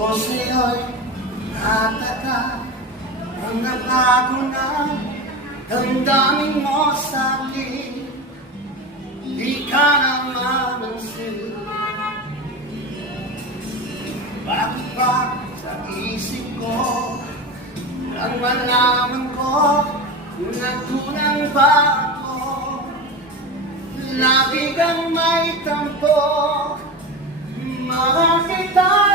Ko sa'yo'y nataka ang nabago na damdamin mo sa'kin. Di ka naman ang sila. Bakit ba sa isip ko nang malaman ko nagtunang ba ako? Lagi kang may tampo, mahal kita.